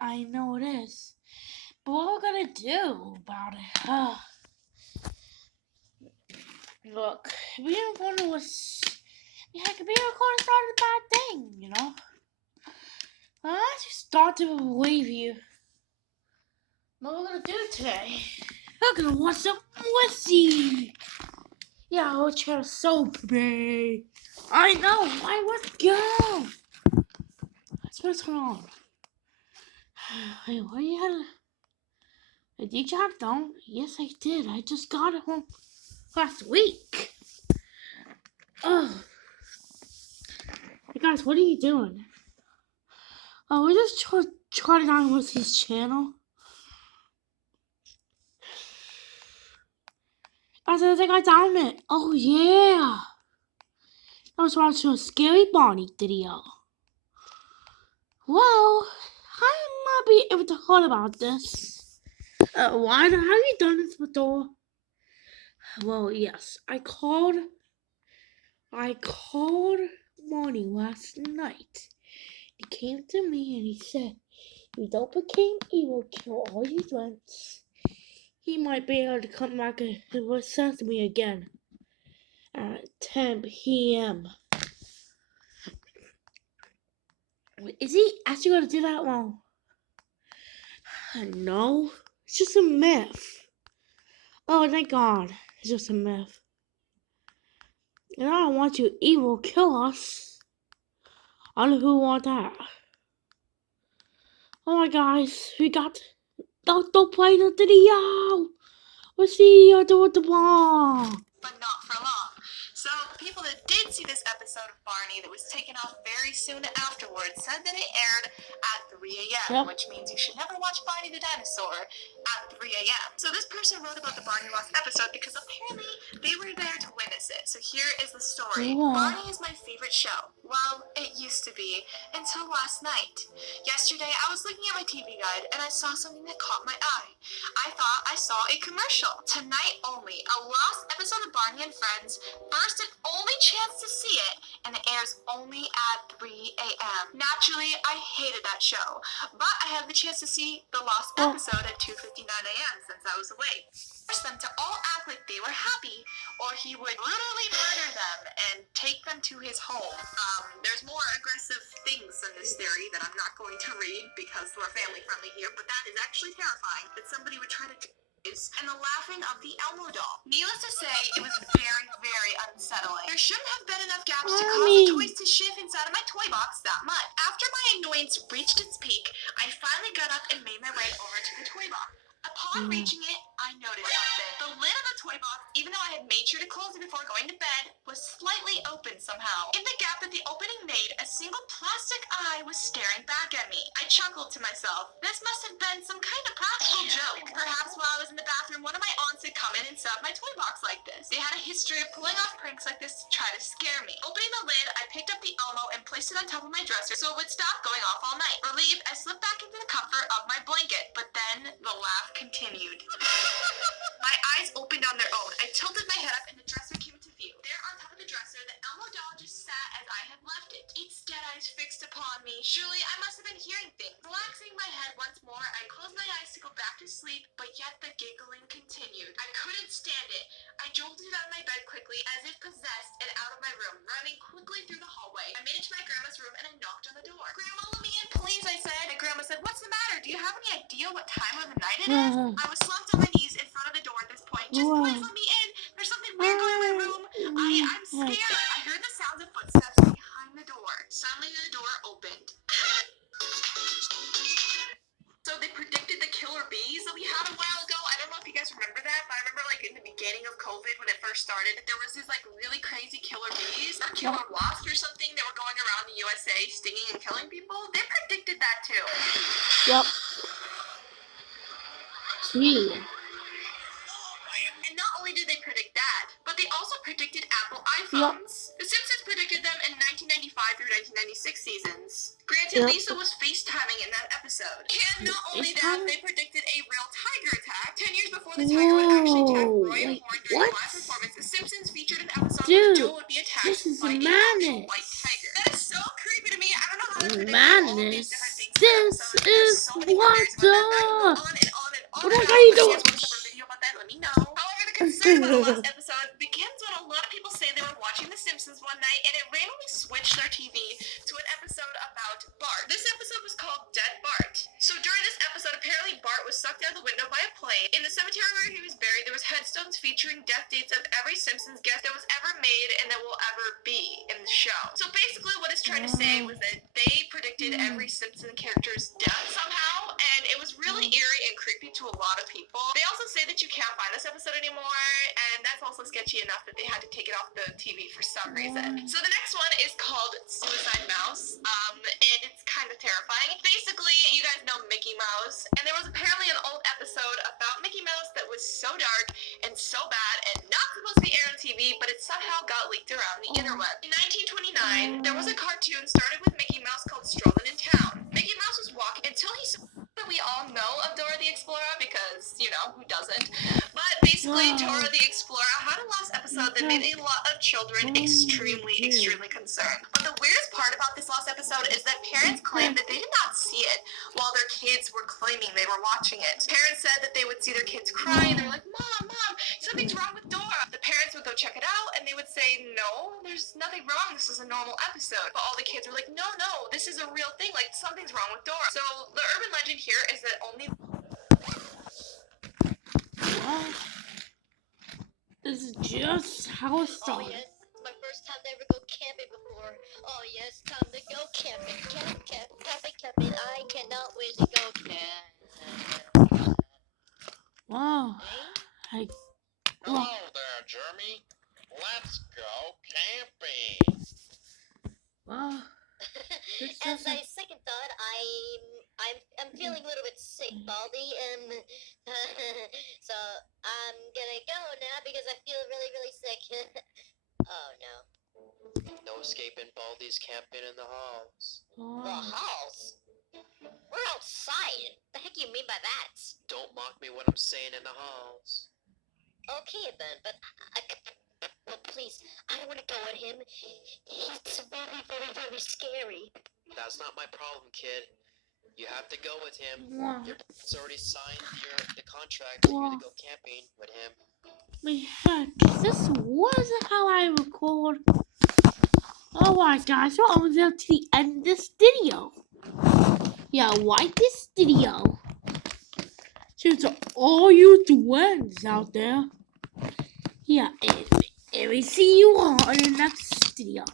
I know it is. But what we're gonna do about it? Look, being recorded was. Yeah, being recorded started a bad thing, you know? I just start to believe you. What we're gonna do today? We're gonna watch some whiskey! Yeah, I'll try to soap me. I know, why let's go! Let's turn on. Hey, what you had? Did you have it on? Yes, I did. I just got it home last week. Ugh. Hey guys, what are you doing? Oh, we're just trying on with his channel. I think I found it. Oh yeah. I was watching a Scary Bonnie video. Well, I might be able to hear about this. Why have you done this before? Well, yes, I called Bonnie last night. He came to me and he said, if you don't become evil, kill all your friends. He might be able to come back and listen to me again at 10 p.m. Is he actually going to do that? Well, no, it's just a myth. Oh, thank God, it's just a myth. And I don't want you evil kill us. I don't know who want that. Oh my guys, we got don't play the video. We'll see you do the ball. But not for long. So, people that did see this episode of Barney that was taken off very soon afterwards said that it aired at 3 a.m., which means you should never watch Barney the Dinosaur at 3 a.m. So this person wrote about the Barney Lost episode because apparently they were there to witness it. So here is the story. Barney is my favorite show. Well, it used to be until last night. Yesterday, I was looking at my TV guide and I saw something that caught my eye. I thought I saw a commercial. Tonight only, a lost episode of Barney and Friends, first and only chance to see it, and it airs only at 3 a.m. Naturally, I hated that show, but I had the chance to see the lost episode at 2:59 a.m. since I was awake. Forced them to all act like they were happy, or he would literally murder them and take them to his home. There's more aggressive things in this theory that I'm not going to read because we're family friendly here, but that is actually terrifying that somebody would try to and the laughing of the Elmo doll. Needless to say, it was very, very unsettling. There shouldn't have been enough gaps to cause the toys to shift inside of my toy box that much. After my annoyance reached its peak, I finally got up and made my way over to the toy box. Upon reaching it, I noticed something. The lid of the toy box, even though I had made sure to close it before going to bed, was slightly open somehow. In the gap that the opening made, a single plastic eye was staring back at me. I chuckled to myself. This must have been some kind of practical joke. Perhaps while I was in the bathroom, one of my aunts had come in and set up my toy box like this. They had a history of pulling off pranks like this to try to scare me. Opening the lid, I picked up the Elmo and placed it on top of my dresser so it would stop going off all night. Relieved, I slipped back into the comfort of my blanket, but then the laugh continued. My eyes opened on their own. I tilted my head up and the dresser came into view. There on top of the dresser, the Elmo doll just sat as I had left it, its dead eyes fixed upon me. Surely I must have been hearing things. Relaxing my head once more, I closed my eyes to go back to sleep, but yet the giggling continued. I couldn't stand it. I jolted out of my bed quickly, as if possessed, and out of my room, running quickly through the hallway. I made it to my grandma's room and I knocked on the door. Grandma, let me in, please, I said. My grandma said, what's the matter? Do you have any idea what time of the night it is? I was slumped on my knees in front of the door at this point. Just please let me in. There's something weird going on in my room. I'm scared. I heard the sounds of footsteps behind the door. Suddenly the door opened. So they predicted the killer bees that we had a while ago. I don't know if you guys remember that, but I remember like in the beginning of COVID when it first started, there was these like really crazy killer bees or killer wasps or something that were going around the USA stinging and killing people. They predicted that too. Yep. Gee. And not only did they predict that, but they also predicted Apple iPhones. The Simpsons predicted them in 1995 through 1996 seasons. Granted, Lisa was FaceTiming in that episode. And not only that, they predicted a real tiger attack 10 years before the tiger would actually attack Roy and Horn during a live performance. The Simpsons featured an episode where Joe would be attacked by an actual white tiger. That is so creepy to me. I don't know how they predicted all of these different things This episode. There's is so many more what theories about that. I can go the... on and on and on. What about are you it. If doing? you guys want a separate video about that, let me know. However, the concern about the last episode begins when a lot of people say they were watching The Simpsons one night and it randomly switched their TV to an episode about Bart. This episode was called Dead Bart. So during this episode, apparently Bart was sucked out of the window by a plane. In the cemetery where he was buried, there was headstones featuring death dates of every Simpsons guest that was ever made and that will ever be in the show. So basically what it's trying to say was that they predicted every Simpson character's death somehow, and it was really eerie and creepy to a lot of people. They also say that you can't find this episode anymore, and that's also sketchy enough that they had to take it off the TV for some reason. So the next one is called Suicide Mouse, and it's kind of terrifying. Basically, you guys know Mickey Mouse, and there was apparently an old episode about Mickey Mouse that was so dark and so bad and not supposed to be aired on TV, but it somehow got leaked around the interweb. In 1929, there was a cartoon started with Mickey Mouse called Strolling in Town. Mickey Mouse was walking until he saw that we all know of Dora the Explorer because, you know, who doesn't? But basically, Dora the Explorer had a last episode that made a lot of children extremely concerned. But the weirdest part about this last episode is that parents claimed that they did not see it while their kids were claiming they were watching it. Parents said that they would see their kids cry and they're like, Mom, something's wrong with Dora. The parents would go check it out and they would say, no, there's nothing wrong. This is a normal episode. But all the kids were like, no, this is a real thing. Like, something's wrong with Dora. So the urban legend here is that only... This is just how it started. Oh, yes. It's my first time to ever go camping before. Oh, yes. Time to go camping. Camping. I cannot wait to go camping. Wow. Hello there, Jeremy. Let's go camping. Wow. As a second thought, I'm feeling a little bit sick, Baldy, so I'm gonna go now because I feel really sick. Oh no. No escaping Baldy's camping in the halls. The halls? We're outside. The heck do you mean by that? Don't mock me when I'm saying in the halls. Okay then, but well, please, I don't want to go with him. It's very scary. That's not my problem, kid. You have to go with him. Wow. Your parents already signed the contract for you to go camping with him. My heck, this wasn't how I record. Alright guys, we're almost up to the end of this video. Yeah, like this video. So to all you twins out there. Yeah, and we see you all in the next video.